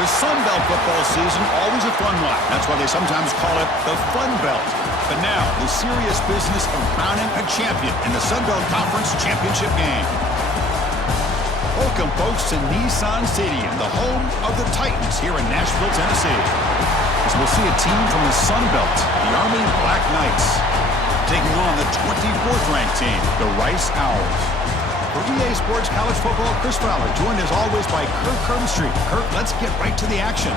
The Sun Belt football season, always a fun one. That's why they sometimes call it the Fun Belt. But now, the serious business of crowning a champion in the Sun Belt Conference Championship game. Welcome, folks, to Nissan Stadium, the home of the Titans here in Nashville, Tennessee. As we'll see a team from the Sun Belt, the Army Black Knights, taking on the 24th ranked team, the Rice Owls. For EA Sports College Football, Chris Fowler, joined as always by Kirk Hermstreet. Kirk, let's get right to the action.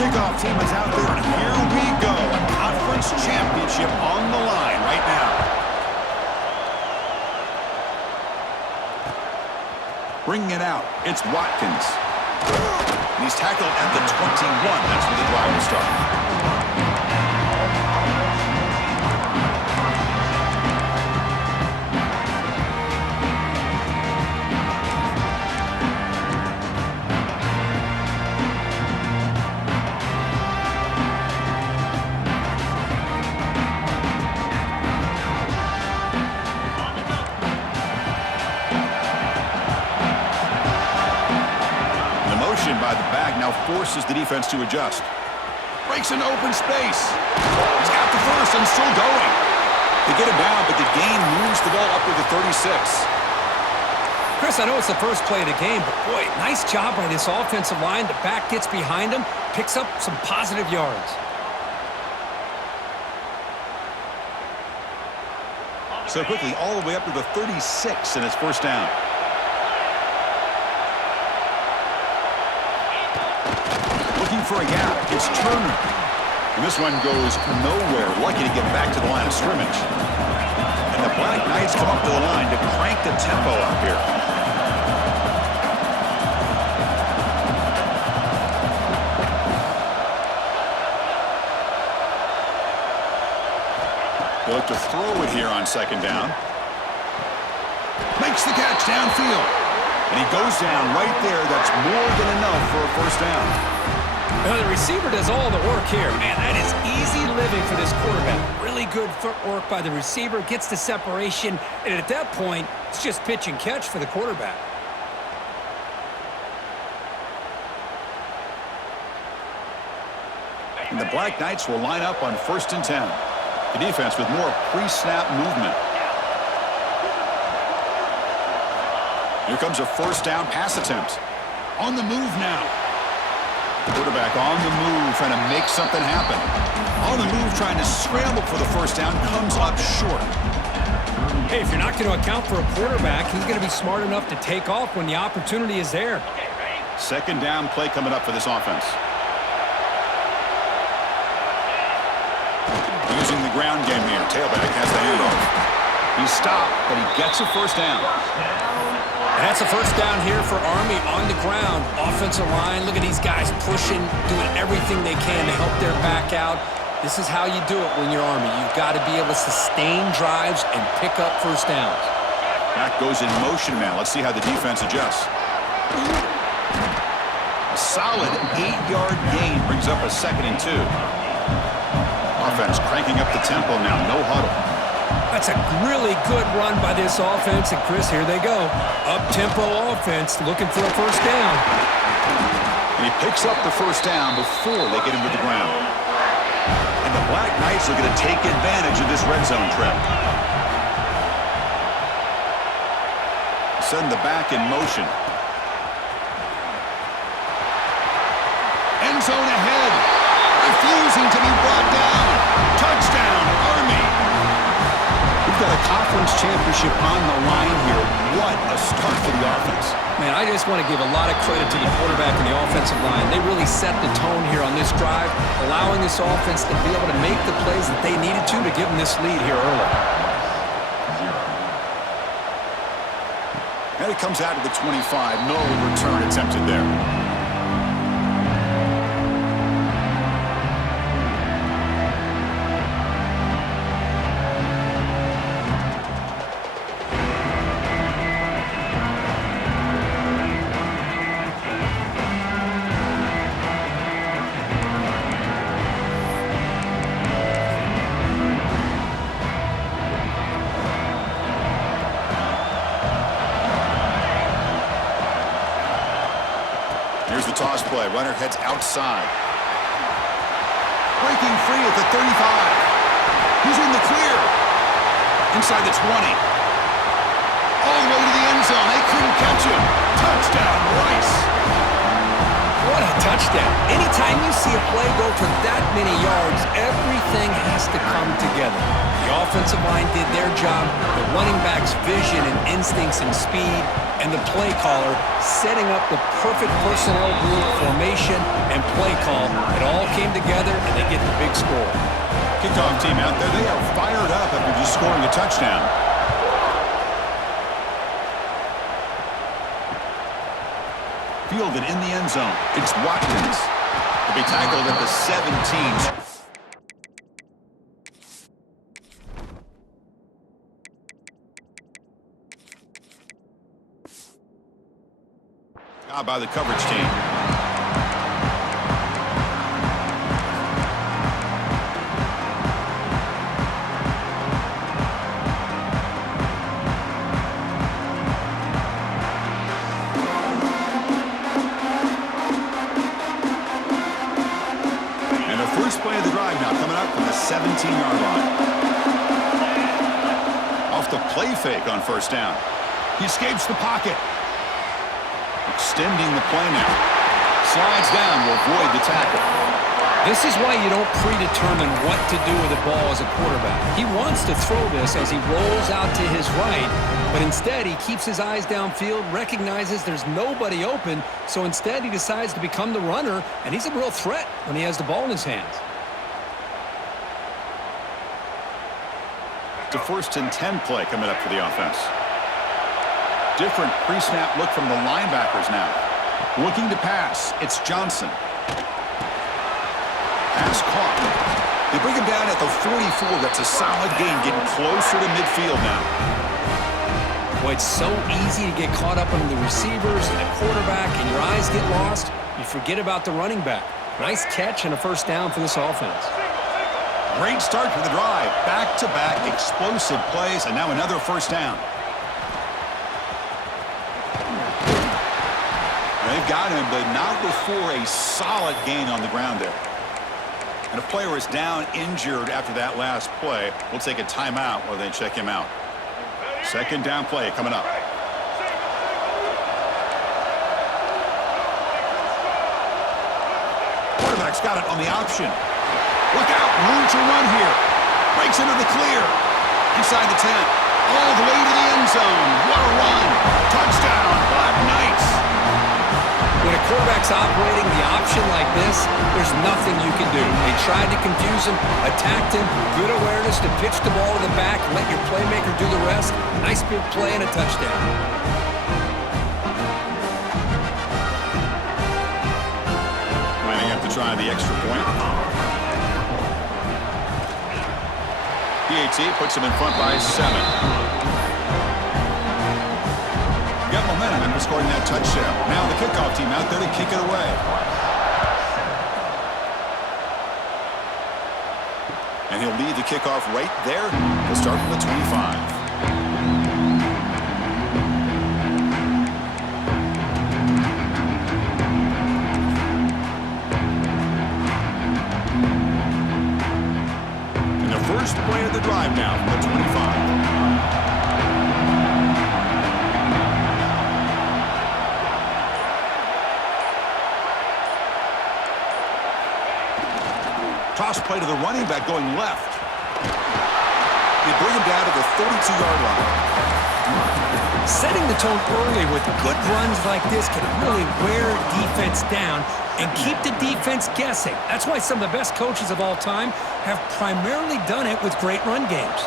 Kickoff team is out there, and here we go. A conference championship on the line right now. Bringing it out, it's Watkins. And he's tackled at the 21. That's where the drive will start. By the back now forces the defense to adjust. Breaks into open space. He's got the first and still going. They get him down, but the gain moves the ball up to the 36. Chris, I know it's the first play of the game, but boy, nice job by this offensive line. The back gets behind him, picks up some positive yards. So quickly, all the way up to the 36, and it's first down. For a gap, it's Turner. And this one goes nowhere. Lucky to get back to the line of scrimmage. And the Black Knights come up to the line to crank the tempo up here. They look to throw it here on second down. Makes the catch downfield. And he goes down right there. That's more than enough for a first down. Now, the receiver does all the work here. Man, that is easy living for this quarterback. Really good footwork by the receiver, gets the separation, and at that point, it's just pitch and catch for the quarterback. And the Black Knights will line up on 1st and 10. The defense with more pre-snap movement. Here comes a first down pass attempt. On the move now. The quarterback on the move, trying to make something happen. On the move, trying to scramble for the first down, comes up short. Hey, if you're not going to account for a quarterback, he's going to be smart enough to take off when the opportunity is there. Second down play coming up for this offense. Using the ground game here. Tailback has the handoff. He's stopped, but he gets a first down. And that's a first down here for Army on the ground. Offensive line, look at these guys pushing, doing everything they can to help their back out. This is how you do it when you're Army. You've got to be able to sustain drives and pick up first downs. Back goes in motion now. Let's see how the defense adjusts. A solid 8-yard gain brings up a 2nd and 2. Offense cranking up the tempo now. No huddle. That's a really good run by this offense. And, Chris, here they go. Up-tempo offense looking for a first down. And he picks up the first down before they get him to the ground. And the Black Knights are going to take advantage of this red zone trip. Send the back in motion. End zone ahead. Refusing to be brought down. Touchdown, Army. We've got a conference championship on the line here. What a start for the offense. Man, I just want to give a lot of credit to the quarterback and the offensive line. They really set the tone here on this drive, allowing this offense to be able to make the plays that they needed to give them this lead here early. And it comes out to the 25. No return attempted there. Here's the toss play. Runner heads outside. Breaking free at the 35. He's in the clear. Inside the 20. All the way to the end zone. They couldn't catch him. Touchdown, Rice. What a touchdown. Anytime you see a play go for that many yards, everything has to come together. The offensive line did their job, the running back's vision and instincts and speed, and the play caller setting up the perfect personnel group, formation, and play call. It all came together, and they get the big score. Kickoff team out there, they are fired up after just scoring a touchdown. Fielded in the end zone. It's Watkins. To be tackled at the 17. By the coverage team. And the first play of the drive now coming up from the 17-yard line. Off the play fake on first down. He escapes the pocket. Extending the play now. Slides down to avoid the tackle. This is why you don't predetermine what to do with the ball as a quarterback. He wants to throw this as he rolls out to his right, but instead he keeps his eyes downfield, recognizes there's nobody open, so instead he decides to become the runner, and he's a real threat when he has the ball in his hands. The 1st and 10 play coming up for the offense. Different pre-snap look from the linebackers now. Looking to pass. It's Johnson. Pass caught. They bring him down at the 44. That's a solid gain, getting closer to midfield now. Boy, it's so easy to get caught up on the receivers and the quarterback, and your eyes get lost. You forget about the running back. Nice catch and a first down for this offense. Great start for the drive. Back-to-back explosive plays, and now another first down. They've got him, but not before a solid gain on the ground there. And a player is down injured after that last play. We'll take a timeout while they check him out. Second down play coming up. Quarterback's got it on the option. Look out, room to run here. Breaks into the clear. Inside the 10. All the way to the end zone. What a run. Touchdown, Black Knights. When a quarterback's operating the option like this, there's nothing you can do. They tried to confuse him, attacked him, good awareness to pitch the ball to the back, let your playmaker do the rest. Nice big play and a touchdown. Lining up to try the extra point. PAT puts him in front by 7. Got momentum after scoring that touchdown. Now the kickoff team out there to kick it away. And he'll lead the kickoff right there. He'll start from the 25. And the first play of the drive now from the 25. Toss play to the running back going left. They bring him down to the 32-yard line. Setting the tone early with good runs like this can really wear defense down and keep the defense guessing. That's why some of the best coaches of all time have primarily done it with great run games.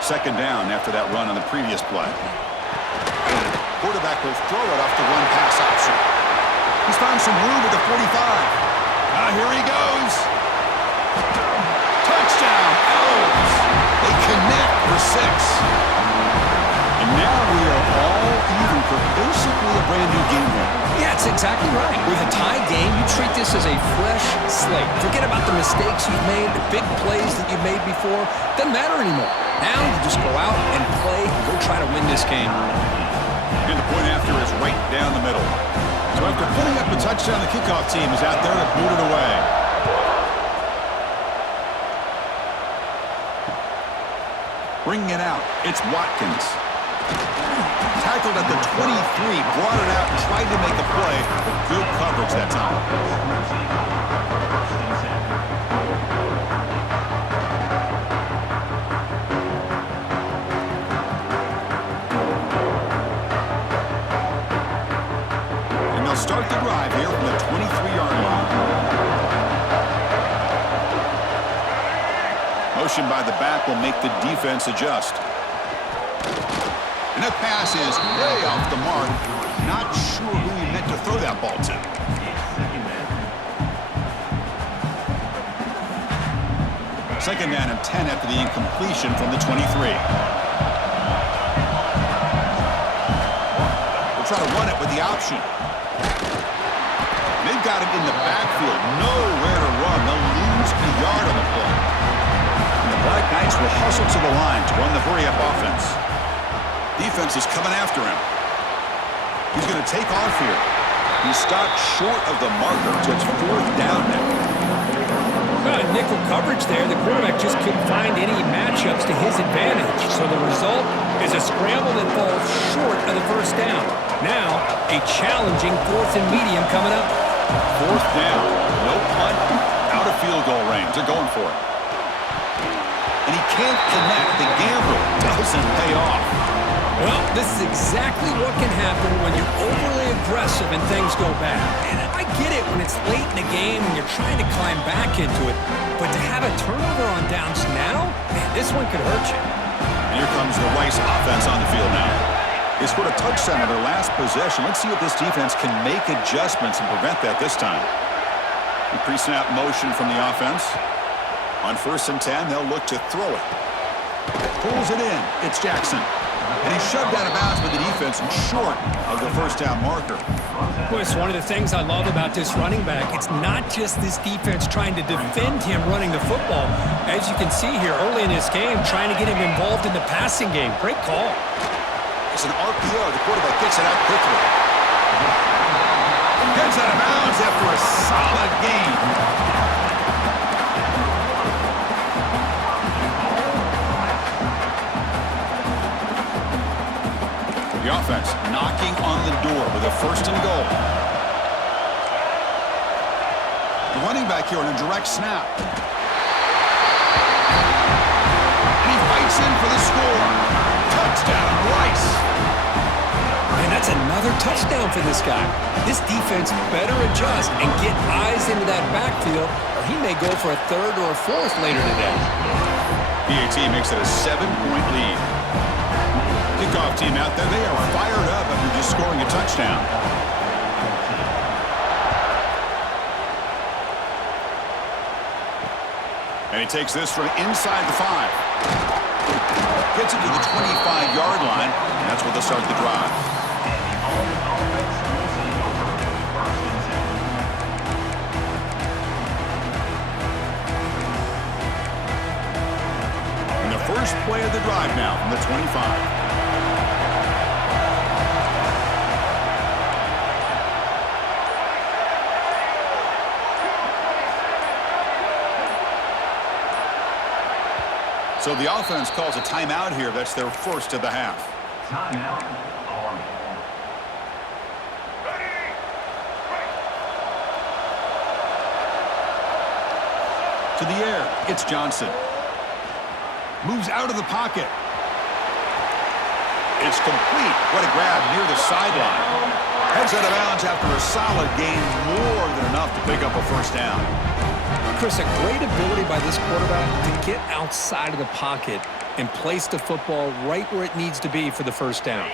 Second down after that run on the previous play. quarterback will throw it off the one-pass option. He's found some room at the 45. Here he goes. Touchdown, Elves. They connect for 6. And now we are all even for basically a brand new game here. Yeah, it's exactly right. With a tie game, you treat this as a fresh slate. Forget about the mistakes you've made, the big plays that you've made before. Doesn't matter anymore. Now you just go out and play and go try to win this game. And the point after is right down the middle. So after putting up a touchdown, the kickoff team is out there to boot it away. Bringing it out, it's Watkins. Tackled at the 23, brought it out, tried to make a play, but good coverage that time. And they'll start the drive here from the 23-yard line. Motion by the back will make the defense adjust. And that pass is way off the mark. Not sure who he meant to throw that ball to. Second down and 10 after the incompletion from the 23. We'll try to run it with the option. They've got him in the backfield. Nowhere to run. They'll lose a yard on the play. And the Black Knights will hustle to the line to run the hurry-up offense. Defense is coming after him. He's going to take off here. He's stopped short of the marker, so it's 4th down now. Nickel coverage there. The quarterback just couldn't find any matchups to his advantage. So the result is a scramble that falls short of the first down. Now, a challenging 4th and medium coming up. 4th down. No punt. Out of field goal range. They're going for it. And he can't connect. The gamble doesn't pay off. Well, this is exactly what can happen when you're overly aggressive and things go bad. And I get it when it's late in the game and you're trying to climb back into it. But to have a turnover on downs now, man, this one could hurt you. And here comes the Rice offense on the field now. They scored a touchdown on their last possession. Let's see if this defense can make adjustments and prevent that this time. The pre-snap motion from the offense. On 1st and 10, they'll look to throw it. Pulls it in. It's Jackson. And he's shoved out of bounds by the defense and short of the first down marker. Boy, it's one of the things I love about this running back. It's not just this defense trying to defend him running the football. As you can see here early in this game, trying to get him involved in the passing game. Great call. It's an RPO. The quarterback gets it out quickly. Gets out of bounds after a solid gain. The offense knocking on the door with a 1st and goal. The running back here on a direct snap. And he fights in for the score. Touchdown, Rice. And that's another touchdown for this guy. This defense better adjust and get eyes into that backfield, or he may go for a 3rd or a 4th later today. PAT makes it a 7-point lead. Kickoff team out there, they are fired up after just scoring a touchdown. And he takes this from inside the 5. Gets it to the 25-yard line, and that's where they'll start the drive. And the first play of the drive now from the 25. So the offense calls a timeout here. That's their first of the half. Timeout. To the air, it's Johnson. Moves out of the pocket. It's complete. What a grab near the sideline. Heads out of bounds after a solid gain, more than enough to pick up a 1st down. Chris, a great ability by this quarterback to get outside of the pocket and place the football right where it needs to be for the 1st down.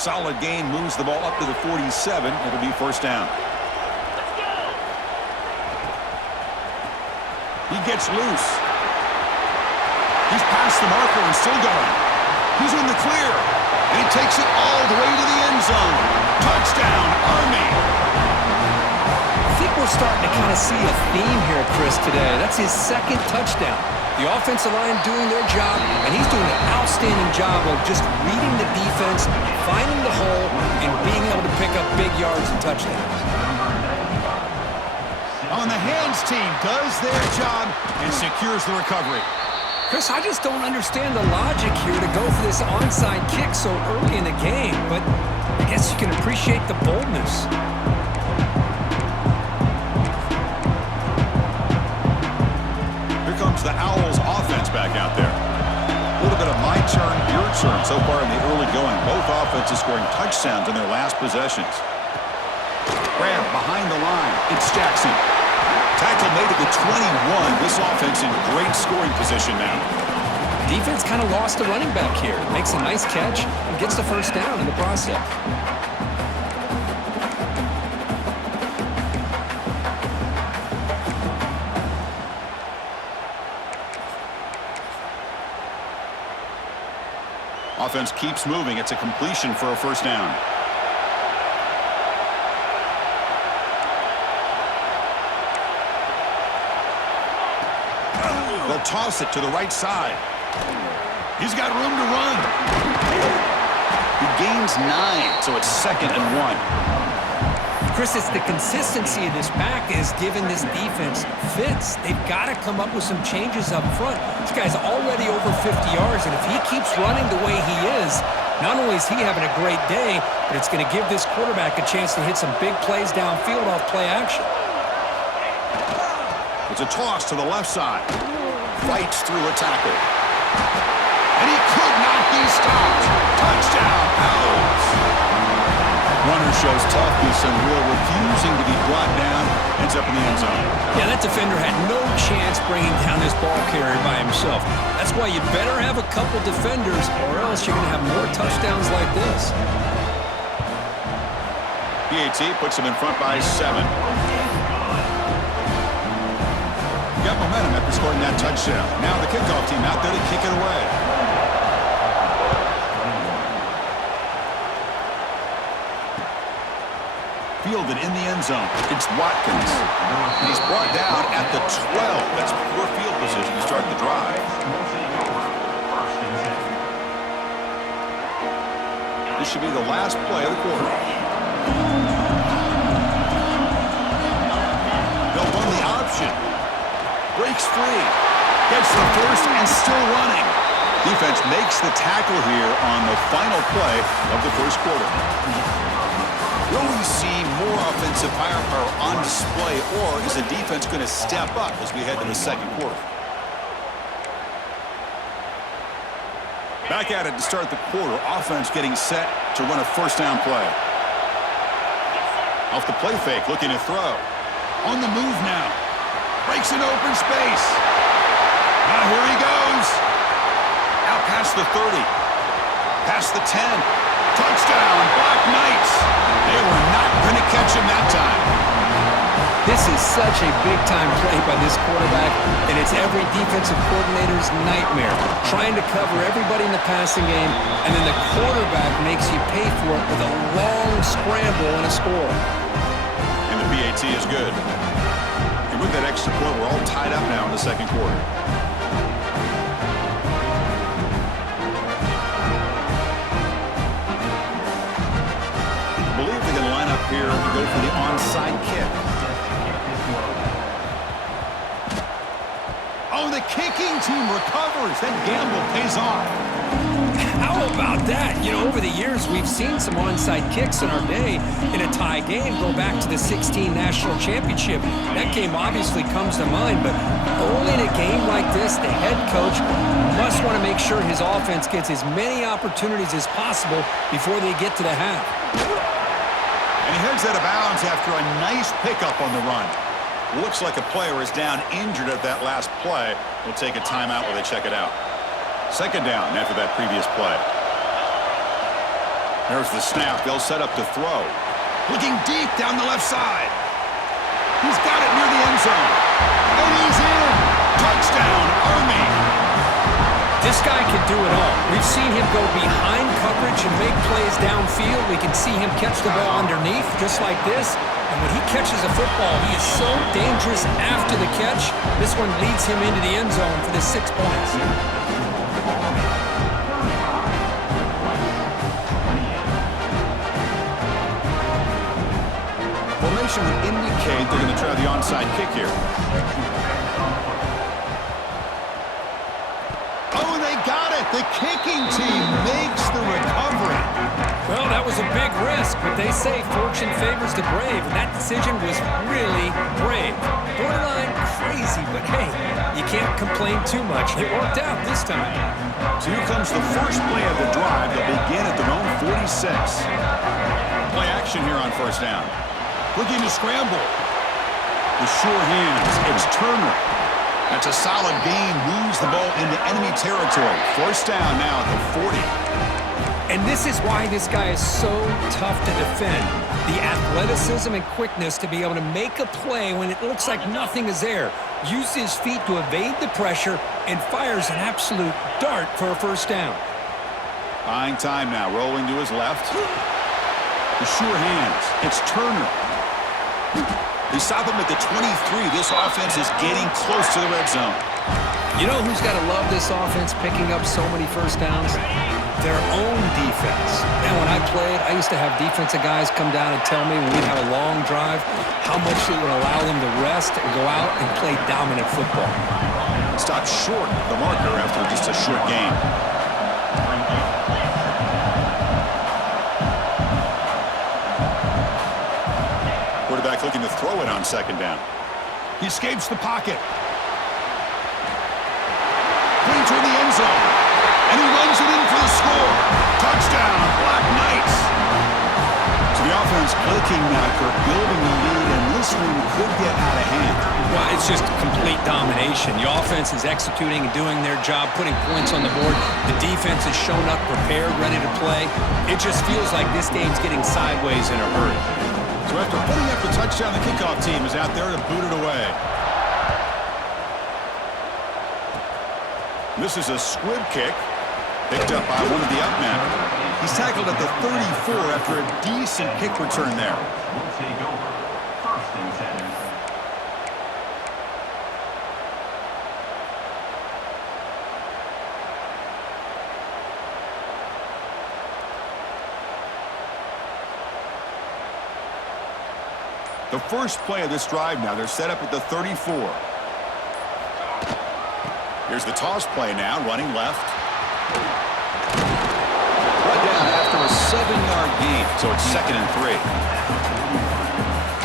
Solid gain moves the ball up to the 47. It'll be first down. He gets loose. He's past the marker and still going. He's in the clear. And he takes it all the way to the end zone. Touchdown, Army. I think we're starting to kind of see a theme here, Chris, today. That's his second touchdown. The offensive line doing their job, and he's doing an outstanding job of just reading the defense, finding the hole, and being able to pick up big yards and touchdowns. On the hands team does their job and secures the recovery. Chris, I just don't understand the logic here to go for this onside kick so early in the game, but I guess you can appreciate the boldness. Here comes the Owls offense back out there. A little bit of my turn, your turn so far in the early going. Both offenses scoring touchdowns in their last possessions. Grab behind the line. It's Jackson. Tackle made at the 21. This offense in great scoring position now. Defense kind of lost the running back here. Makes a nice catch and gets the first down in the process. Offense keeps moving. It's a completion for a first down. They'll toss it to the right side. He's got room to run. He gains 9, so it's 2nd and 1. Chris, it's the consistency of this back that has given this defense fits. They've got to come up with some changes up front. This guy's already over 50 yards, and if he keeps running the way he is, not only is he having a great day, but it's going to give this quarterback a chance to hit some big plays downfield off play action. It's a toss to the left side. Fights through a tackle. And he could not be stopped. Touchdown, Owls. Runner shows toughness and will, refusing to be brought down. Ends up in the end zone. Yeah, that defender had no chance bringing down this ball carrier by himself. That's why you better have a couple defenders, or else you're going to have more touchdowns like this. PAT puts him in front by 7. Got momentum after scoring that touchdown. Now the kickoff team out there to kick it away. Fielded in the end zone. It's Watkins. He's brought down at the 12. That's poor field position to start the drive. This should be the last play of the quarter. They'll run the option. Breaks free. Gets the first and still running. Defense makes the tackle here on the final play of the first quarter. Will we see more offensive firepower on display, or is the defense going to step up as we head to the second quarter? Back at it to start the quarter. Offense getting set to run a first down play. Off the play fake, looking to throw. On the move now. Breaks an open space. Now here he goes. Out past the 30. Past the 10. Touchdown, Black Knights. They were not going to catch him that time. This is such a big-time play by this quarterback, and it's every defensive coordinator's nightmare. Trying to cover everybody in the passing game, and then the quarterback makes you pay for it with a long scramble and a score. And the PAT is good. And with that extra point, we're all tied up now in the second quarter. I believe they're going to line up here and go for the onside kick. Oh, the kicking team recovers. That gamble pays off. How about that? You know, over the years, we've seen some onside kicks in our day in a tie game. Go back to the 16 National Championship. That game obviously comes to mind, but early in a game like this, the head coach must want to make sure his offense gets as many opportunities as possible before they get to the half. And he heads out of bounds after a nice pickup on the run. Looks like a player is down injured at that last play. We'll take a timeout while they check it out. Second down after that previous play. There's the snap. They'll set up to throw. Looking deep down the left side. He's got it near the end zone. And he's in. Touchdown, Army. This guy can do it all. We've seen him go behind coverage and make plays downfield. We can see him catch the ball underneath just like this. And when he catches a football, he is so dangerous after the catch. This one leads him into the end zone for the 6 points. Formation would indicate they're going to try the onside kick here. Oh, they got it! The kicking team makes the recovery. Well, that was a big risk, but they say fortune favors the brave, and that decision was really brave. Borderline crazy, but hey, you can't complain too much. It worked out this time. So here comes the first play of the drive. They'll begin at their own 46. Play action here on first down. Looking to scramble. The sure hands. It's Turner. That's a solid gain. Moves the ball into enemy territory. First down now at the 40. And this is why this guy is so tough to defend. The athleticism and quickness to be able to make a play when it looks like nothing is there. Uses his feet to evade the pressure and fires an absolute dart for a first down. Buying time now. Rolling to his left. The sure hands. It's Turner. They stop him at the 23. This offense is getting close to the red zone. You know who's got to love this offense picking up so many first downs? Their own defense. And when I played, I used to have defensive guys come down and tell me when we'd have a long drive how much it would allow them to rest and go out and play dominant football. Stop short of the marker after just a short game. Quarterback looking to throw it on second down. He escapes the pocket. Clean toward the end zone. And he runs it in for the score. Touchdown, Black Knights. So the offense clicking now, Kirk, building the lead, and this one could get out of hand. Well, it's just complete domination. The offense is executing and doing their job, putting points on the board. The defense has shown up prepared, ready to play. It just feels like this game's getting sideways in a hurry. So after putting up the touchdown, the kickoff team is out there to boot it away. This is a squib kick. Picked up by one of the up men. He's tackled at the 34 after a decent kick return there. We'll take over. First and 10. The first play of this drive now. They're set up at the 34. Here's the toss play now, running left. Brought down after a 7-yard gain, so it's 2nd and 3.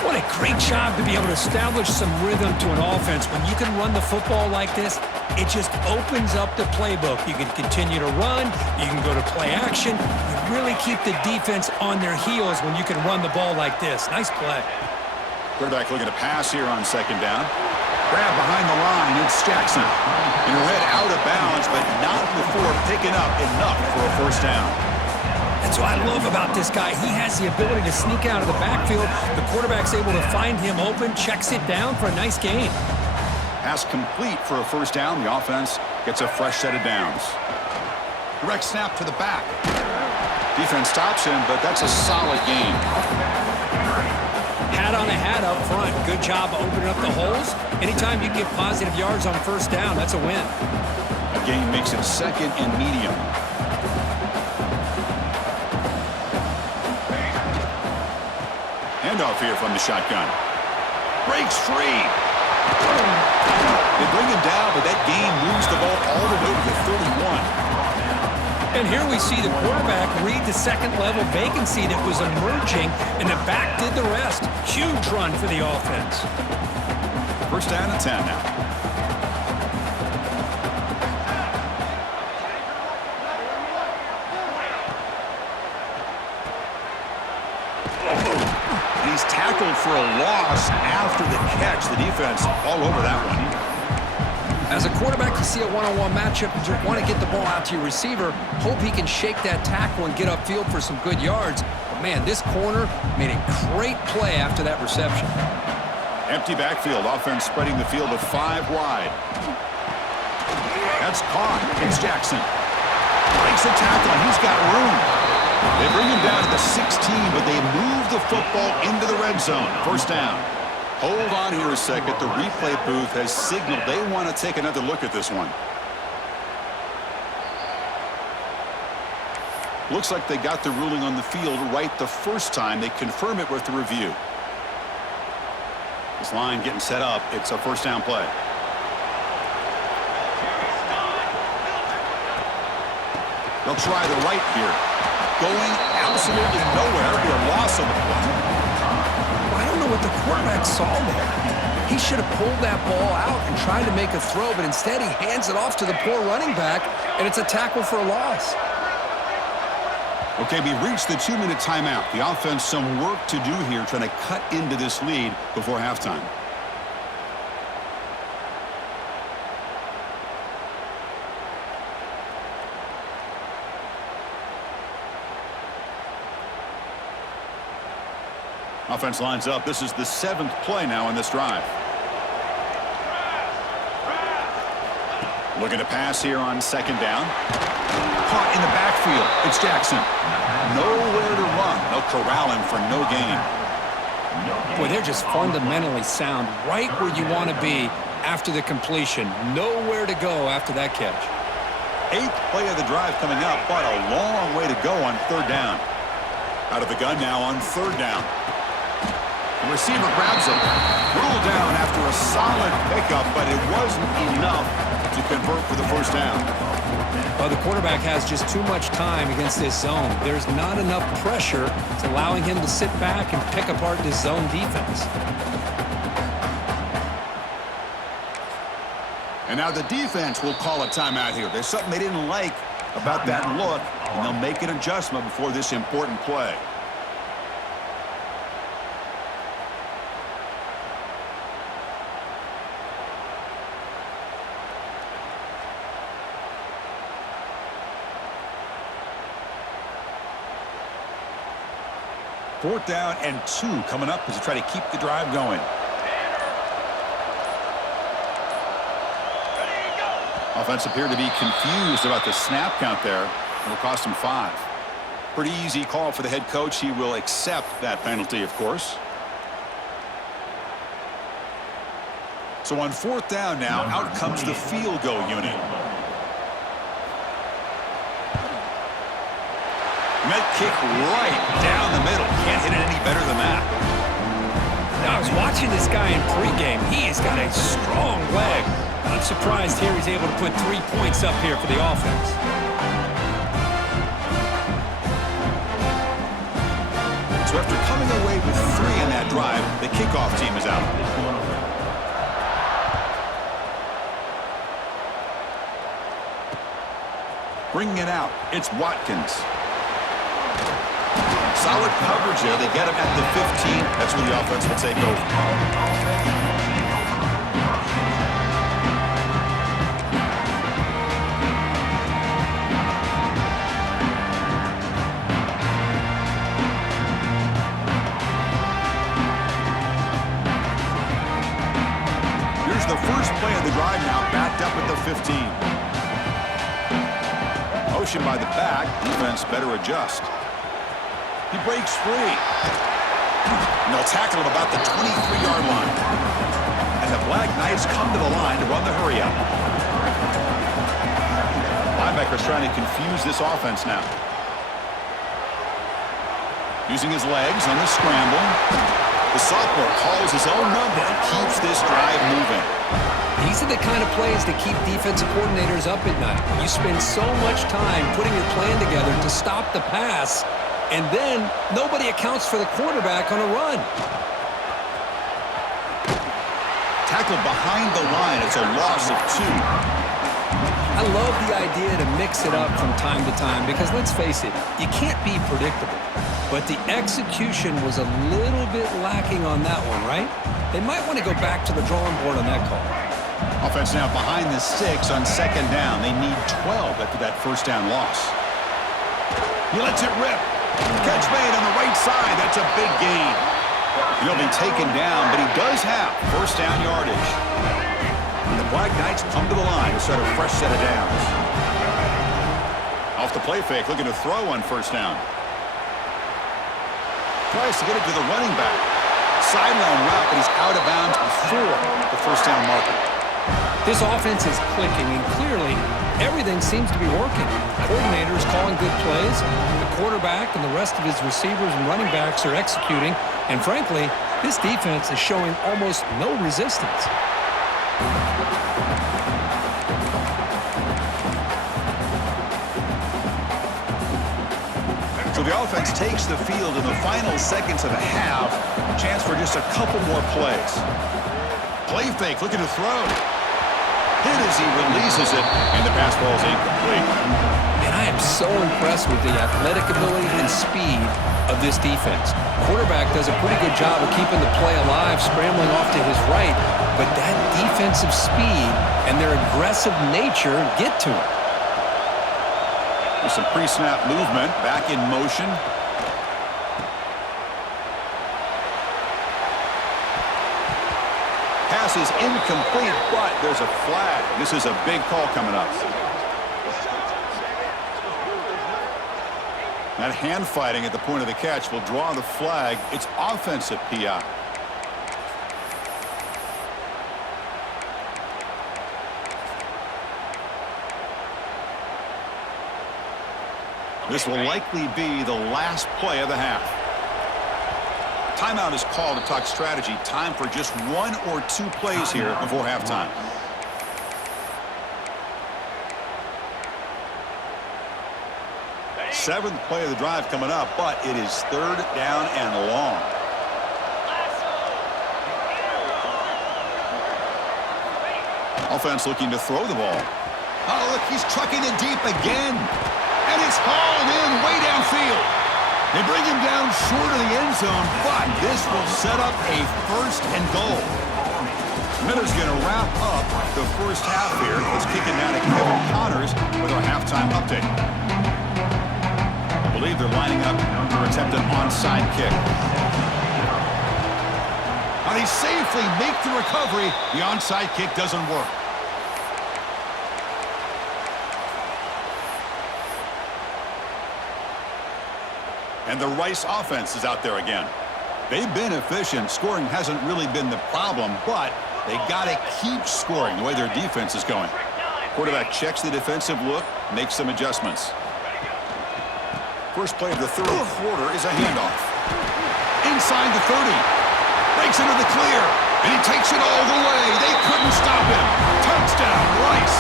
What a great job to be able to establish some rhythm to an offense. When you can run the football like this, it just opens up the playbook. You can continue to run. You can go to play action. You really keep the defense on their heels when you can run the ball like this. Nice play. Quarterback looking to pass here on second down. Grab behind the line. It's Jackson. And read out of bounds, but not before picking up enough for a first down. That's what I love about this guy. He has the ability to sneak out of the backfield. The quarterback's able to find him open, checks it down for a nice gain. Pass complete for a first down. The offense gets a fresh set of downs. Direct snap to the back. Defense stops him, but that's a solid gain. Hat on a hat up front. Good job opening up the holes. Anytime you get positive yards on first down, that's a win. A gain makes it 2nd and medium. Handoff here from the shotgun. Breaks free. They bring him down, but that gain moves the ball all the way to the 31. And here we see the quarterback read the second-level vacancy that was emerging, and the back did the rest. Huge run for the offense. First down and 10 now. And he's tackled for a loss after the catch. The defense all over that one. As a quarterback, you see a one-on-one matchup, you want to get the ball out to your receiver, hope he can shake that tackle and get upfield for some good yards. But, man, this corner made a great play after that reception. Empty backfield, offense spreading the field of 5 wide. That's caught. It's Jackson. Breaks the tackle, and he's got room. They bring him down to the 16, but they move the football into the red zone. First down. Hold on here a second. The replay booth has signaled they want to take another look at this one. Looks like they got the ruling on the field right the first time. They confirm it with the review. This line getting set up. It's a first down play. They'll try the right here. Going absolutely nowhere. It'll be a loss on the play. I don't know what the quarterback saw there. He should have pulled that ball out and tried to make a throw, but instead he hands it off to the poor running back, and it's a tackle for a loss. Okay, we reached the 2-minute timeout. The offense some work to do here, trying to cut into this lead before halftime. Offense lines up. This is the 7th play now in this drive. Looking to pass here on second down. Caught in the backfield. It's Jackson. Nowhere to run. They'll corral him for no gain. Boy, they're just fundamentally sound right where you want to be after the completion. Nowhere to go after that catch. 8th play of the drive coming up, but a long way to go on third down. Out of the gun now on third down. The receiver grabs him. Ruled down after a solid pickup, but it wasn't enough to convert for the first down. The quarterback has just too much time against this zone. There's not enough pressure. It's allowing him to sit back and pick apart this zone defense. And now the defense will call a timeout here. There's something they didn't like about that look, and they'll make an adjustment before this important play. Fourth down and 2 coming up as they try to keep the drive going. Offense appeared to be confused about the snap count there. It'll cost him 5. Pretty easy call for the head coach. He will accept that penalty, of course. So on fourth down now, out comes the field goal unit. And that kick right down the middle. Can't hit it any better than that. Now, I was watching this guy in pregame. He has got a strong leg. I'm surprised here he's able to put 3 points up here for the offense. So after coming away with 3 in that drive, the kickoff team is out. Bringing it out, it's Watkins. Solid coverage there. They get him at the 15. That's where the offense will take over. Here's the first play of the drive now, backed up at the 15. Motion by the back. Defense better adjust. He breaks free. And they'll tackle him about the 23-yard line. And the Black Knights come to the line to run the hurry-up. Linebacker's trying to confuse this offense now. Using his legs on the scramble. The sophomore calls his own number and keeps this drive moving. These are the kind of plays that keep defensive coordinators up at night. You spend so much time putting your plan together to stop the pass, and then nobody accounts for the quarterback on a run. Tackled behind the line. It's a loss of 2. I love the idea to mix it up from time to time because, let's face it, you can't be predictable. But the execution was a little bit lacking on that one, right? They might want to go back to the drawing board on that call. Offense now behind the 6 on second down. They need 12 after that first down loss. He lets it rip. Catch made on the right side. That's a big gain. He'll be taken down, but he does have first down yardage. The Black Knights come to the line to start a fresh set of downs. Off the play fake, looking to throw on first down. Tries to get it to the running back. Sideline route, but he's out of bounds before the first down marker. This offense is clicking, and clearly everything seems to be working. The coordinator is calling good plays. The quarterback and the rest of his receivers and running backs are executing. And frankly, this defense is showing almost no resistance. So the offense takes the field in the final seconds of the half. Chance for just a couple more plays. Play fake, looking to throw. Hit as he releases it, and the pass ball is incomplete. And I am so impressed with the athletic ability and speed of this defense. Quarterback does a pretty good job of keeping the play alive, scrambling off to his right, but that defensive speed and their aggressive nature get to him. With some pre-snap movement, back in motion. Pass is incomplete, but there's a flag. This is a big call coming up. That hand fighting at the point of the catch will draw the flag. It's offensive PI. This will likely be the last play of the half. Timeout is called to talk strategy. Time for just 1 or 2 plays here before halftime. Seventh play of the drive coming up, but it is third down and long. Offense looking to throw the ball. Oh, look, he's trucking it deep again. And it's hauled in way downfield. They bring him down short of the end zone, but this will set up a first and goal. Miller's going to wrap up the first half here. Let's kick it now to Kevin Connors with our halftime update. I believe they're lining up to attempt an onside kick. Now they safely make the recovery. The onside kick doesn't work. And the Rice offense is out there again. They've been efficient. Scoring hasn't really been the problem, but they got to keep scoring the way their defense is going. Quarterback checks the defensive look, makes some adjustments. First play of the third quarter is a handoff. Inside the 30. Breaks into the clear, and he takes it all the way. They couldn't stop him. Touchdown, Rice.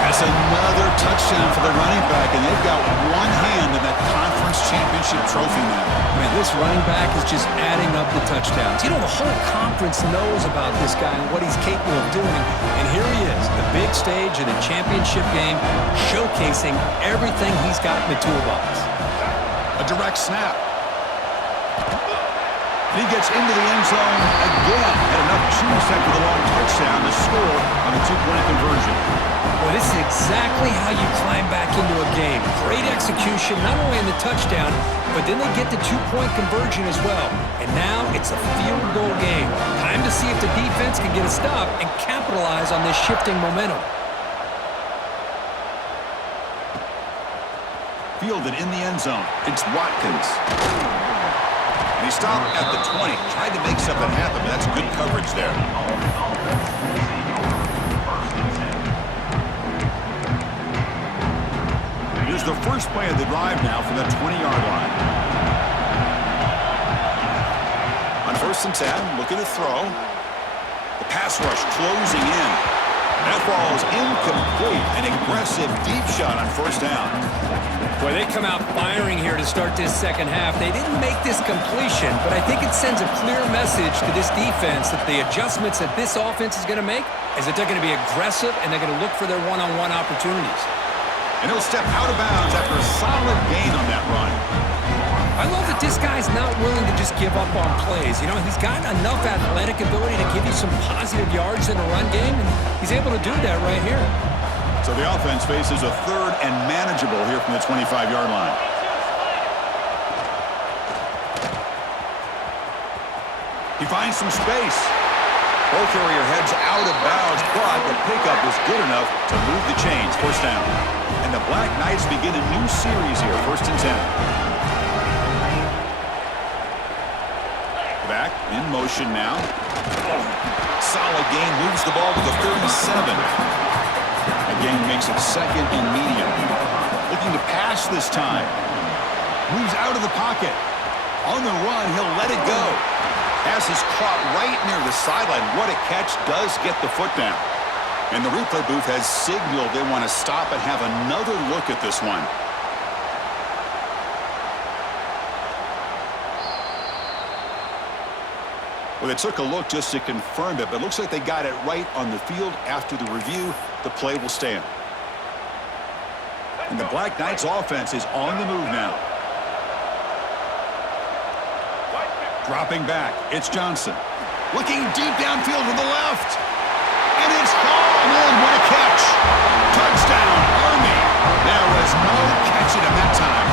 That's another touchdown for the running back, and they've got one hand in that conference championship trophy now. Man, this running back is just adding up the touchdowns. You know, the whole conference knows about this guy and what he's capable of doing, and here he is, the big stage of the championship game, showcasing everything he's got in the toolbox. A direct snap. He gets into the end zone again. Had enough juice after the long touchdown to score on the 2-point conversion. Well, this is exactly how you climb back into a game. Great execution, not only in the touchdown, but then they get the 2-point conversion as well. And now it's a field goal game. Time to see if the defense can get a stop and capitalize on this shifting momentum. Fielded in the end zone. It's Watkins. And he stopped at the 20. Tried to make something happen, but that's good coverage there. Here's the first play of the drive now from the 20-yard line. On 1st and 10, looking to throw. The pass rush closing in. That ball is incomplete. An aggressive deep shot on 1st down. Boy, they come out firing here to start this second half. They didn't make this completion, but I think it sends a clear message to this defense that the adjustments that this offense is going to make is that they're going to be aggressive and they're going to look for their one-on-one opportunities. And he'll step out of bounds after a solid gain on that run. I love that this guy's not willing to just give up on plays. You know, he's got enough athletic ability to give you some positive yards in the run game, and he's able to do that right here. So the offense faces a third and manageable here from the 25-yard line. He finds some space. Ball carrier heads out of bounds, but the pickup was good enough to move the chains. First down. And the Black Knights begin a new series here. 1st and 10. Back in motion now. Solid gain, moves the ball to the 37. Again, makes it 2nd and medium. Looking to pass this time. Moves out of the pocket. On the run, he'll let it go. Pass is caught right near the sideline. What a catch, does get the foot down. And the replay booth has signaled they want to stop and have another look at this one. Well, they took a look just to confirm it, but it looks like they got it right on the field. After the review, the play will stand. And the Black Knights offense is on the move now. Dropping back, it's Johnson. Looking deep downfield to the left. And it's caught. Man, what a catch. Touchdown, Army. There was no catching him that time.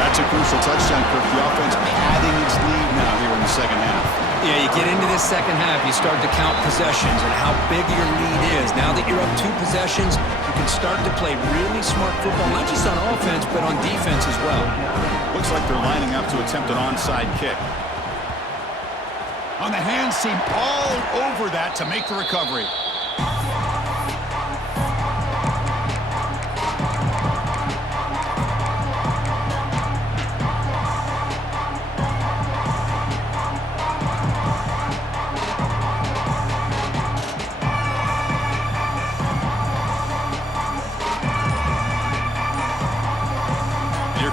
That's a crucial touchdown, Kirk. The offense padding its lead now here in the second half. Yeah, you get into this second half, you start to count possessions and how big your lead is. Now that you're up 2 possessions, you can start to play really smart football, not just on offense, but on defense as well. Looks like they're lining up to attempt an onside kick. On the hands team, all over that to make the recovery.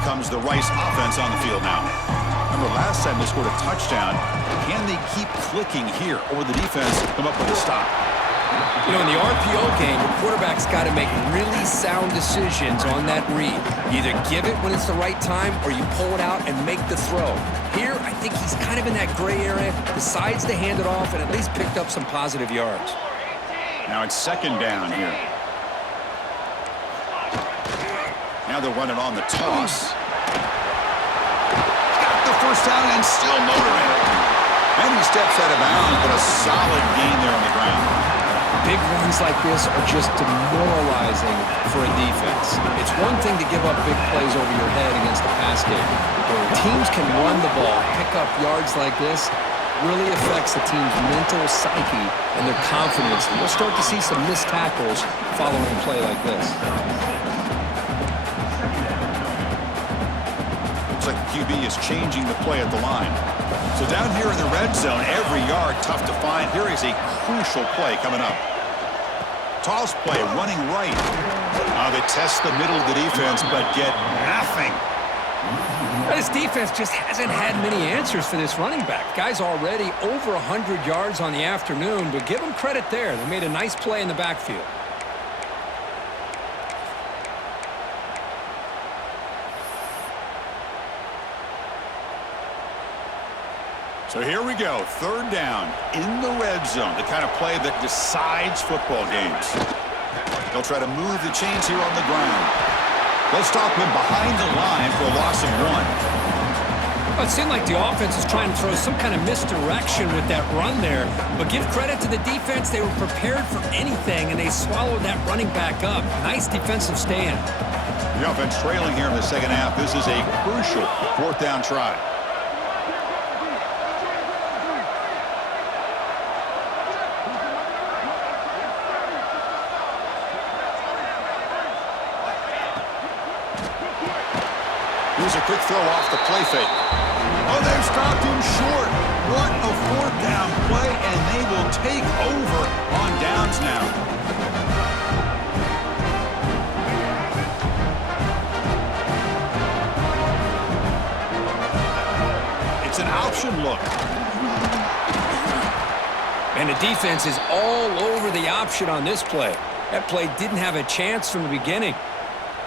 Comes the Rice offense on the field now. Remember last time they scored a touchdown. Can they keep clicking here, or the defense come up with a stop? You know, in the RPO game, the quarterback's got to make really sound decisions on that read. You either give it when it's the right time, or you pull it out and make the throw. Here, I think he's kind of in that gray area, decides to hand it off, and at least picked up some positive yards. Now it's 2nd down here. Now they're running on the toss. Got the first down and still motoring. And he steps out of bounds, but a solid gain there on the ground. Big runs like this are just demoralizing for a defense. It's one thing to give up big plays over your head against the pass game. When teams can run the ball, pick up yards like this, really affects the team's mental psyche and their confidence. And we'll start to see some missed tackles following a play like this. Like the QB is changing the play at the line. So down here in the red zone, every yard tough to find. Here is a crucial play coming up. Toss play, running right. They test the middle of the defense, but get nothing. This defense just hasn't had many answers for this running back. Guy's already over 100 yards on the afternoon, but give them credit there. They made a nice play in the backfield. So here we go, 3rd down in the red zone, the kind of play that decides football games. They'll try to move the chains here on the ground. They'll stop him behind the line for a loss of 1. Well, it seemed like the offense is trying to throw some kind of misdirection with that run there, but give credit to the defense. They were prepared for anything, and they swallowed that running back up. Nice defensive stand. The offense trailing here in the second half. This is a crucial 4th down try. Here's a quick throw off the play fake. Oh, they've stopped him short. What a 4th down play, and they will take over on downs now. It's an option look. And the defense is all over the option on this play. That play didn't have a chance from the beginning.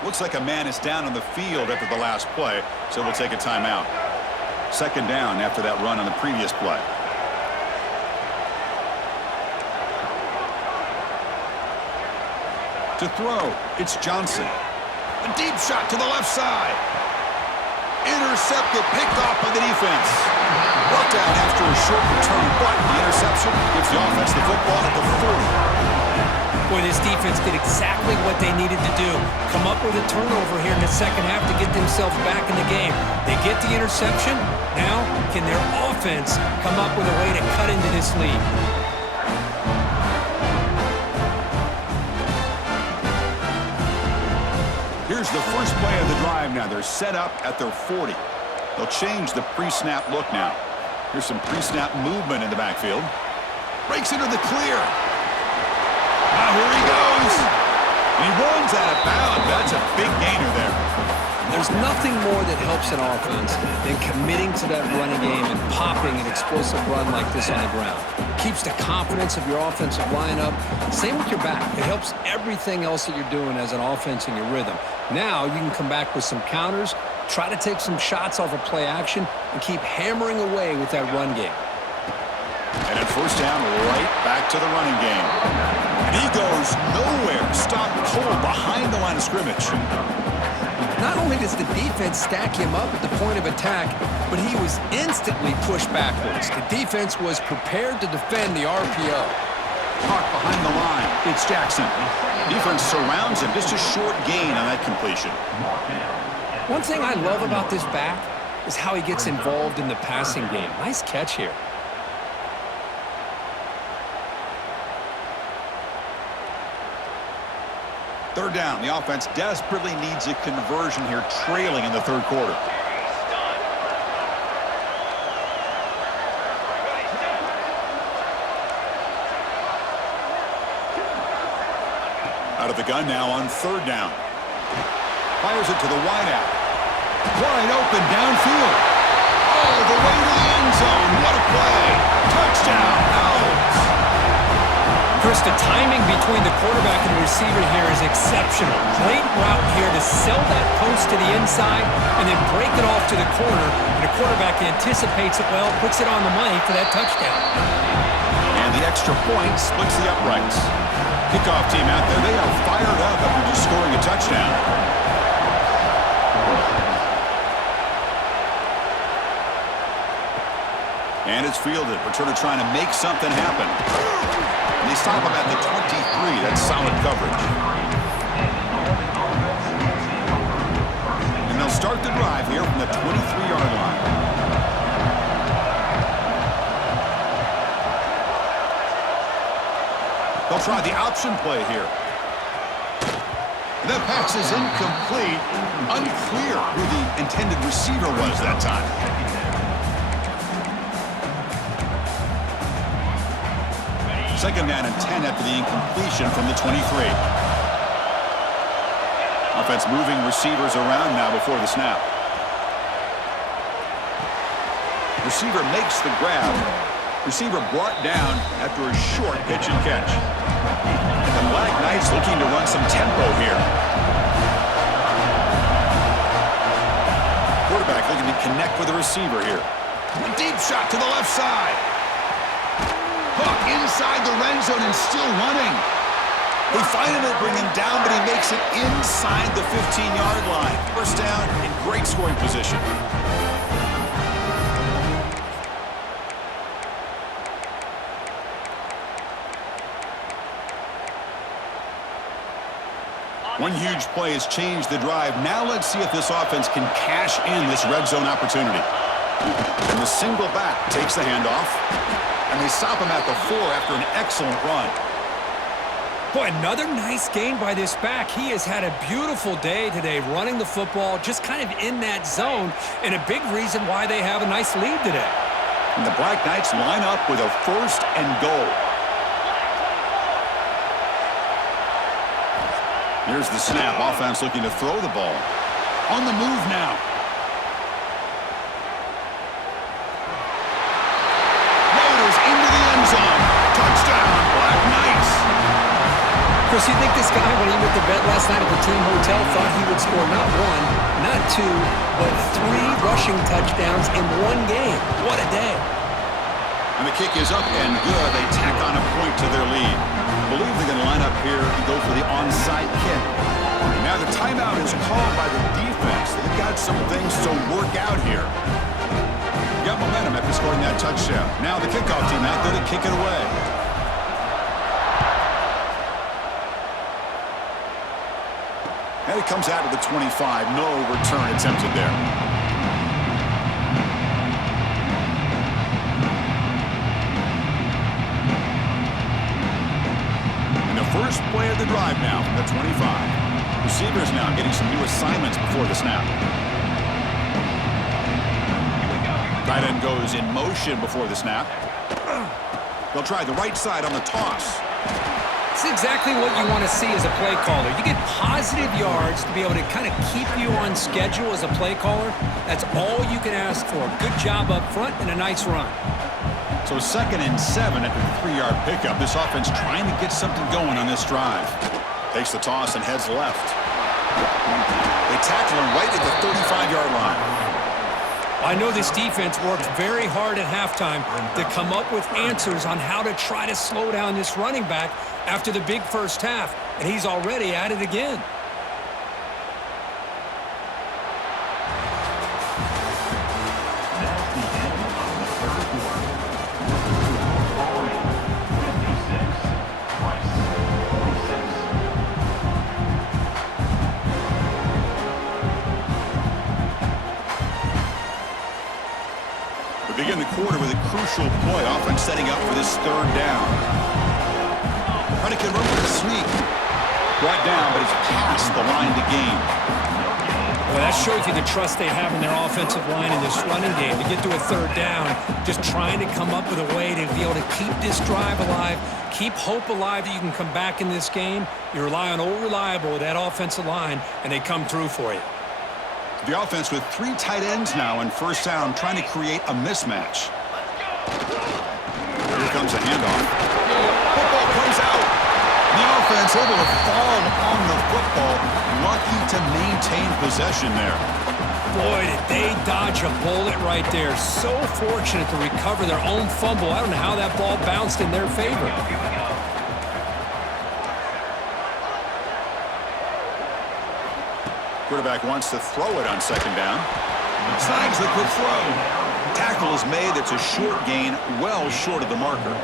Looks like a man is down on the field after the last play, so we'll take a timeout. Second down after that run on the previous play. To throw, it's Johnson. A deep shot to the left side. Intercepted, picked off by the defense. Brought down after a short return, but the interception gives the offense the football at the 40. Boy, this defense did exactly what they needed to do. Come up with a turnover here in the second half to get themselves back in the game. They get the interception. Now, can their offense come up with a way to cut into this lead? Here's the first play of the drive now. They're set up at their 40. They'll change the pre-snap look now. Here's some pre-snap movement in the backfield. Breaks into the clear. Now here he goes. And he runs out of bounds. That's a big gainer there. There's nothing more that helps an offense than committing to that running game and popping an explosive run like this on the ground. Keeps the confidence of your offensive lineup. Same with your back. It helps everything else that you're doing as an offense in your rhythm. Now you can come back with some counters, try to take some shots off of play action, and keep hammering away with that run game. And at first down, right back to the running game. And he goes nowhere. Stopped cold behind the line of scrimmage. Not only does the defense stack him up at the point of attack, but he was instantly pushed backwards. The defense was prepared to defend the RPO. Hawk behind the line. It's Jackson. Defense surrounds him. Just a short gain on that completion. One thing I love about this back is how he gets involved in the passing game. Nice catch here. Third down. The offense desperately needs a conversion here, trailing in the third quarter. Out of the gun now on third down. Fires it to the wideout. Wide open downfield. All the way to the end zone. What a play. Touchdown, Owls. Chris, the timing between the quarterback and the receiver here is exceptional. Great route here to sell that post to the inside and then break it off to the corner. And the quarterback anticipates it well, puts it on the money for that touchdown. And the extra point splits the uprights. Kickoff team out there, they are fired up after just scoring a touchdown. And it's fielded. Returner trying to make something happen. And they stop him at the 23. That's solid coverage. And they'll start the drive here from the 23-yard line. They'll try the option play here. That pass is incomplete. Unclear who the intended receiver was that time. Second down and 10 after the incompletion from the 23. Offense moving receivers around now before the snap. Receiver makes the grab. Receiver brought down after a short pitch and catch. And the Black Knights looking to run some tempo here. Quarterback looking to connect with the receiver here. A deep shot to the left side. Hook inside the red zone and still running. They finally bring him down, but he makes it inside the 15-yard line. First down in great scoring position. One huge play has changed the drive. Now let's see if this offense can cash in this red zone opportunity. And the single back takes the handoff. And they stop him at the 4 after an excellent run. Boy, another nice gain by this back. He has had a beautiful day today running the football, just kind of in that zone, and a big reason why they have a nice lead today. And the Black Knights line up with a first and goal. Here's the snap. Offense looking to throw the ball. On the move now. Loaders into the end zone. Touchdown, Black Knights. Chris, you think this guy, when he went to bed last night at the team hotel, thought he would score not one, not two, but 3 rushing touchdowns in one game? What a day. And the kick is up and good. They tack on a point to their lead. I believe they're going to line up here and go for the onside kick. And now the timeout is called by the defense. They've got some things to work out here. Got momentum after scoring that touchdown. Now the kickoff team out there to kick it away. And it comes out of the 25. No return attempted there. And the first play of the drive now from the 25. Receivers now getting some new assignments before the snap. Tight end goes in motion before the snap. They'll try the right side on the toss. It's exactly what you want to see as a play caller. You get positive yards to be able to kind of keep you on schedule as a play caller. That's all you can ask for. Good job up front and a nice run. So 2nd and 7 at the 3-yard pickup. This offense trying to get something going on this drive. Takes the toss and heads left. They tackle him right at the 35-yard line. I know this defense worked very hard at halftime to come up with answers on how to try to slow down this running back after the big first half, and he's already at it again. That's the end of the third quarter. Scoring 56. Rice 46. We begin the quarter with a crucial play. Offense setting up for this 3rd down. Trying to convert with a sneak. Brought down, but it's past the line to gain. Well, that shows you the trust they have in their offensive line in this running game. To get to a 3rd down, just trying to come up with a way to be able to keep this drive alive, keep hope alive that you can come back in this game. You rely on old reliable, that offensive line, and they come through for you. The offense with 3 tight ends now in first down, trying to create a mismatch. Here comes a handoff. Football comes out. The offense able to fall on the football. Lucky to maintain possession there. Boy, did they dodge a bullet right there. So fortunate to recover their own fumble. I don't know how that ball bounced in their favor. Quarterback wants to throw it on 2nd down. Snags the quick throw. Tackle is made. That's a short gain, well short of the marker.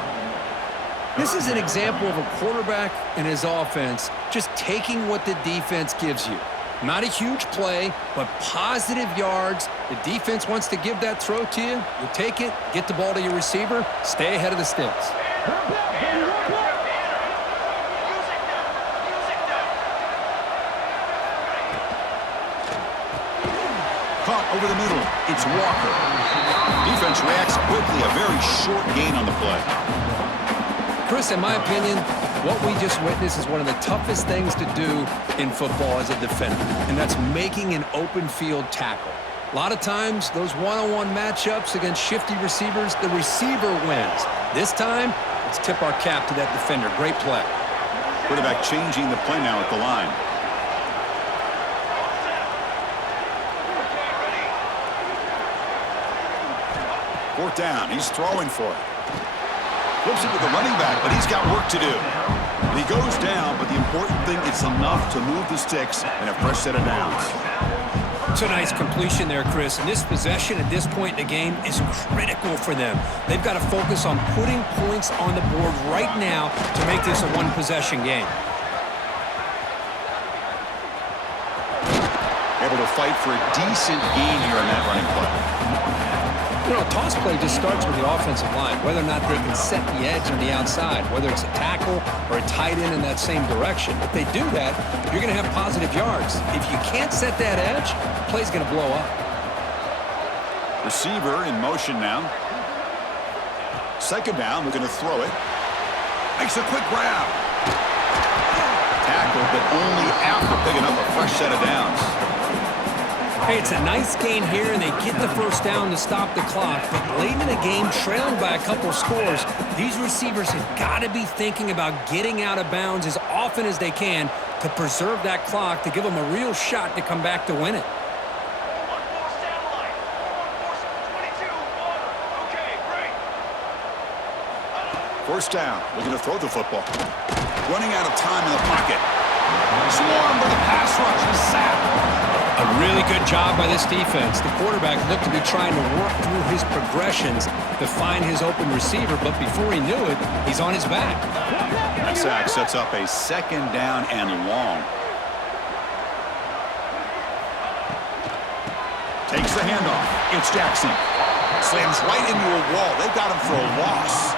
This is an example of a quarterback and his offense just taking what the defense gives you. Not a huge play, but positive yards. The defense wants to give that throw to you. You take it, get the ball to your receiver, stay ahead of the sticks. Caught over the middle. It's Walker. Defense reacts quickly. A very short gain on the play. Chris, in my opinion, what we just witnessed is one of the toughest things to do in football as a defender, and that's making an open field tackle. A lot of times, those one-on-one matchups against shifty receivers, the receiver wins. This time, let's tip our cap to that defender. Great play. Quarterback changing the play now at the line. Fourth down. He's throwing for it. Flips it to the running back, but he's got work to do. And he goes down, but the important thing, it's enough to move the sticks and a fresh set of downs. It's a nice completion there, Chris. And this possession at this point in the game is critical for them. They've got to focus on putting points on the board right now to make this a one-possession game. Able to fight for a decent gain here on that running play. You know, a toss play just starts with the offensive line, whether or not they can set the edge on the outside, whether it's a tackle or a tight end in that same direction. If they do that, you're going to have positive yards. If you can't set that edge, the play's going to blow up. Receiver in motion now. 2nd down, we're going to throw it. Makes a quick grab. Tackle, but only after picking up a fresh set of downs. Hey, it's a nice gain here, and they get the first down to stop the clock. But late in the game, trailing by a couple scores, these receivers have got to be thinking about getting out of bounds as often as they can to preserve that clock, to give them a real shot to come back to win it. First down, looking to throw the football. Running out of time in the pocket. Swarmed by the pass rush, a sack. A really good job by this defense. The quarterback looked to be trying to work through his progressions to find his open receiver, but before he knew it, he's on his back. That sack sets up a second down and long. Takes the handoff. It's Jackson. Slams right into a wall. They got him for a loss.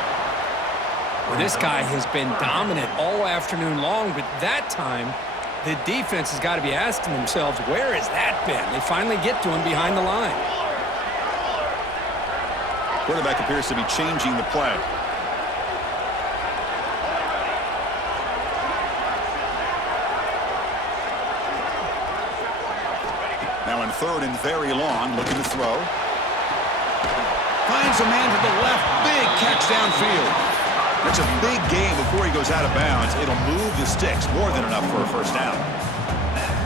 Well, this guy has been dominant all afternoon long, but that time, the defense has got to be asking themselves, where has that been? They finally get to him behind the line. Quarterback appears to be changing the play. Now in third and very long, looking to throw. Finds a man to the left. Big catch downfield. That's a big gain before he goes out of bounds. It'll move the sticks, more than enough for a first down.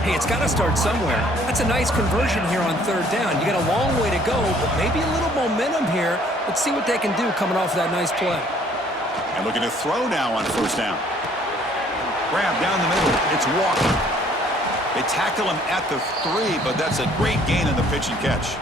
Hey, it's got to start somewhere. That's a nice conversion here on third down. You got a long way to go, but maybe a little momentum here. Let's see what they can do coming off that nice play. And looking to throw now on first down. Grab down the middle. It's Walker. They tackle him at the 3, but that's a great gain in the pitch and catch.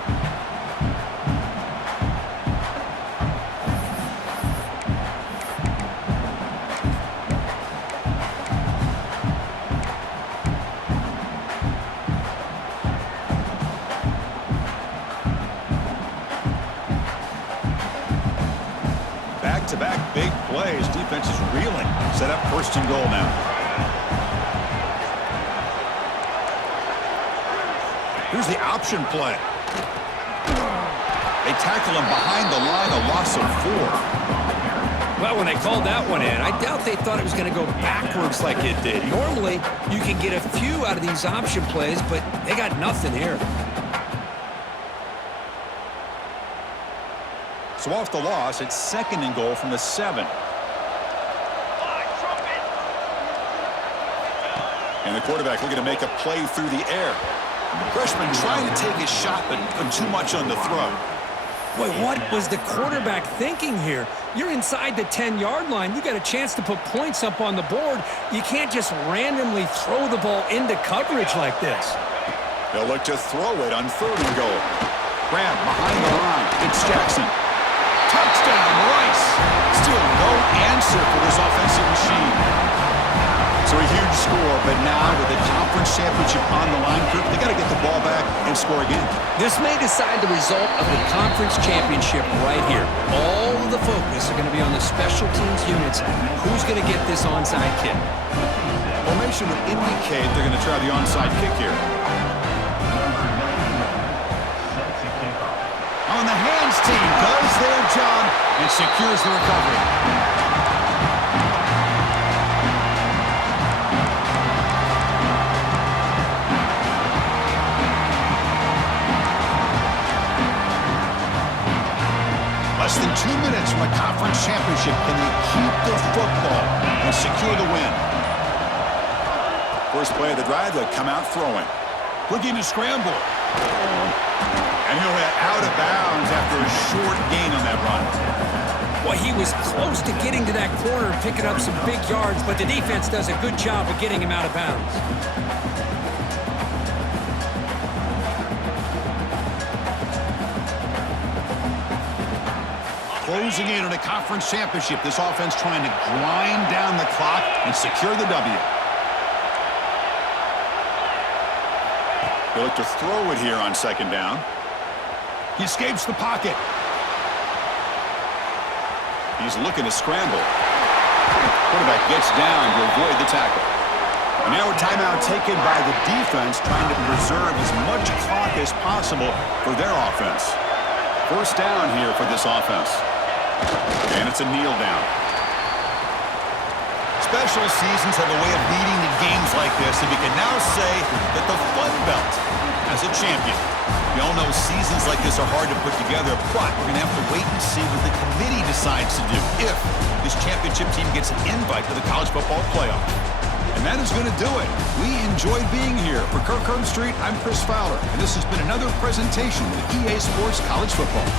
Back-to-back big plays. Defense is reeling. Set up first and goal now. Here's the option play. They tackle him behind the line, a loss of 4. Well, when they called that one in, I doubt they thought it was going to go backwards like it did. Normally, you can get a few out of these option plays, but they got nothing here. So off the loss, it's second and goal from the 7. And the quarterback looking to make a play through the air. The freshman trying to take his shot, but put too much on the throw. Boy, what was the quarterback thinking here? You're inside the 10-yard line. You got a chance to put points up on the board. You can't just randomly throw the ball into coverage like this. They'll look to throw it on third and goal. Grab behind the line. It's Jackson. Touchdown, Rice. Still no answer for this offensive machine. So a huge score, but now with the conference championship on the line, they got to get the ball back and score again. This may decide the result of the conference championship right here. All of the focus are going to be on the special teams units. Who's going to get this onside kick? Formation would indicate they're going to try the onside kick here. On the hands team does their job and secures the recovery. Less than 2 minutes from a conference championship. Can they keep the football and secure the win? First play of the drive, they'll come out throwing. Looking to scramble. And he'll hit out of bounds after a short gain on that run. Well, he was close to getting to that corner and picking up some big yards, but the defense does a good job of getting him out of bounds. Closing in on a conference championship, this offense trying to grind down the clock and secure the W. They look to throw it here on second down. He escapes the pocket. He's looking to scramble. Quarterback gets down to avoid the tackle. And now a timeout taken by the defense, trying to preserve as much clock as possible for their offense. First down here for this offense. And it's a kneel down. Special seasons have a way of leading to games like this, and we can now say that the Fun Belt as a champion. We all know seasons like this are hard to put together, but we're going to have to wait and see what the committee decides to do if this championship team gets an invite to the college football playoff. And that is going to do it. We enjoyed being here. For Kirk Street, I'm Chris Fowler, and this has been another presentation of EA Sports College Football.